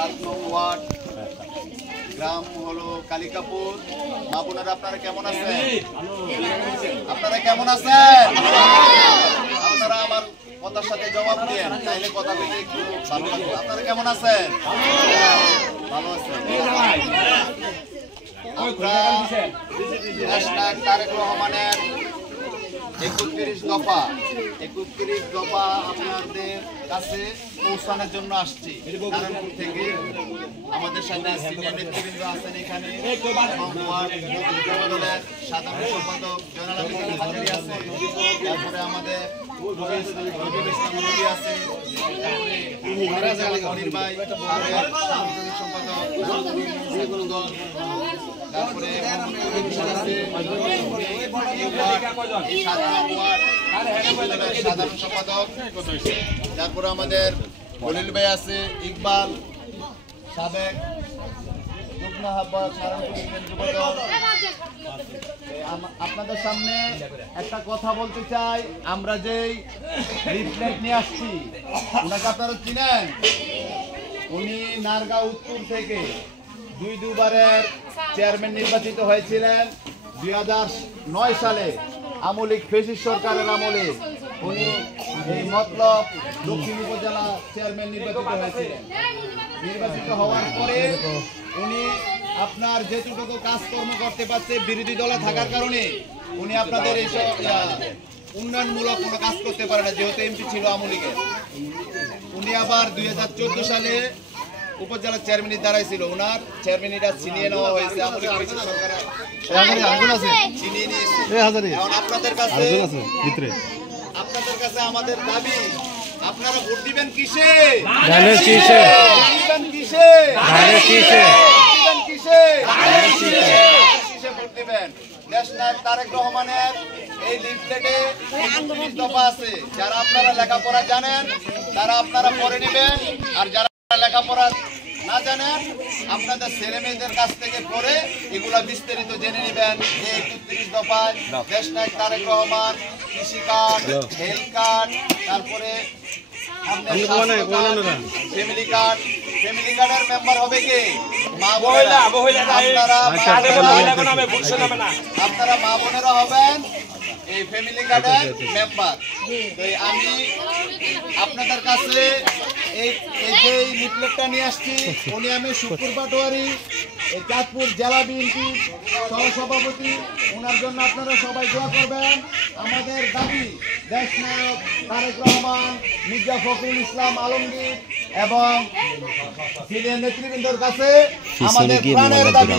7 নং ওয়ার্ড, গ্রাম হলো কালিকাপুর। মা বোনেরা আপনারা কেমন আছেন? আপনারা কেমন আছেন? আপনারা আমার কথার সাথে জবাব দেন, তাইলে কথা বলতে একটু ভালো লাগবে। আপনারা কেমন আছেন? ভালো আছেন। তারেক রহমানের 31 দফা আপনাদের কাছে পৌঁছানোর জন্য আসছি। নারায়ণপুর থেকে আমাদের সাথে সিনিয়র নেতৃবৃন্দ আছেন এখানে। দলের সাধারণ সম্পাদক জয়নাল আবেদিন হাজারী আছে, তারপরে আমাদের রবিউল ইসলাম নবী আছে, তারপরে মনির ভাই সাংগঠনিক সম্পাদক, তারপরে সাধারণ সম্পাদক, তারপরে আমাদের খলিল ভাই আছে, ইকবাল সাবেক যুগ্ম আহ্বায়ক আপনাদের সামনে একটা কথা বলতে চাই। আমরা যেই লিফলেট নিয়ে আসছি, ওনাকে আপনারা চিনেন? উনি নারগাঁও উত্তর থেকে দুবারের চেয়ারম্যান নির্বাচিত হয়েছিলেন। 2009 সালে আমলিক ফেসিস্ট সরকারের আমলে উনি এই মতলব দক্ষিণ উপজেলা চেয়ারম্যান নির্বাচিত হয়েছিলেন। নির্বাচিত হওয়ার পরে উনি আপনার যেটুকু কাজকর্ম করতে পারছে বিরোধী দলে থাকার কারণে উনি আপনাদের এইসব উন্নয়নমূলক কোনো কাজ করতে পারে না, যেহেতু এমপি ছিল আমলিকের। উনি আবার 2014 সালে উপজেলা চেয়ারম্যানের দ্বারাই ছিল, ওনার চেয়ারম্যানিটা ছিনিয়ে নেওয়া হয়েছে আমলিক সরকারের। আপনাদের কাছে আমাদের দাবি, আপনারা ভোট দিবেন কিসে? ভোট দিবেন ন্যাশনাল তারেক রহমানের এই লিফলেটে 31 দফা আছে। যারা আপনারা লেখাপড়া জানেন তারা আপনারা পড়ে নেবেন, আর যারা লেখাপড়া না জানেন আপনাদের ছেলে মেয়েদের কাছ থেকে পড়ে এগুলা বিস্তারিত জেনে নেবেন। যে 31 দফায় ন্যাশনাল তারেক রহমান কৃষি কার্ড, হেলথ কার্ড, তারপরে ফ্যামিলি কার্ডের মেম্বার হবে কে? মা বোনেরা। আপনারা মা বোনেরা হবেন এই ফ্যামিলি কার্ডের মেম্বার। তো আমি আপনাদের কাছে এই যে লিফলেটটা নিয়ে আসছি, উনি আমি শুক্কুর পাটোয়ারি চাঁদপুর জেলা বিএনপি সহসভাপতি। ওনার জন্য আপনারা সবাই দোয়া করবেন। আমাদের দাবি দেশনায়ক তারেক রহমান, মির্জা ফখরুল ইসলাম আলমগীর এবং সিনিয়র নেতৃবৃন্দর কাছে আমাদের প্রাণের দাবি।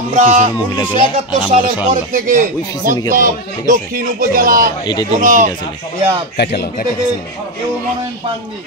আমরা 1971 সালের পর থেকে দক্ষিণ উপজেলা কেউ মনোনয়ন পাননি।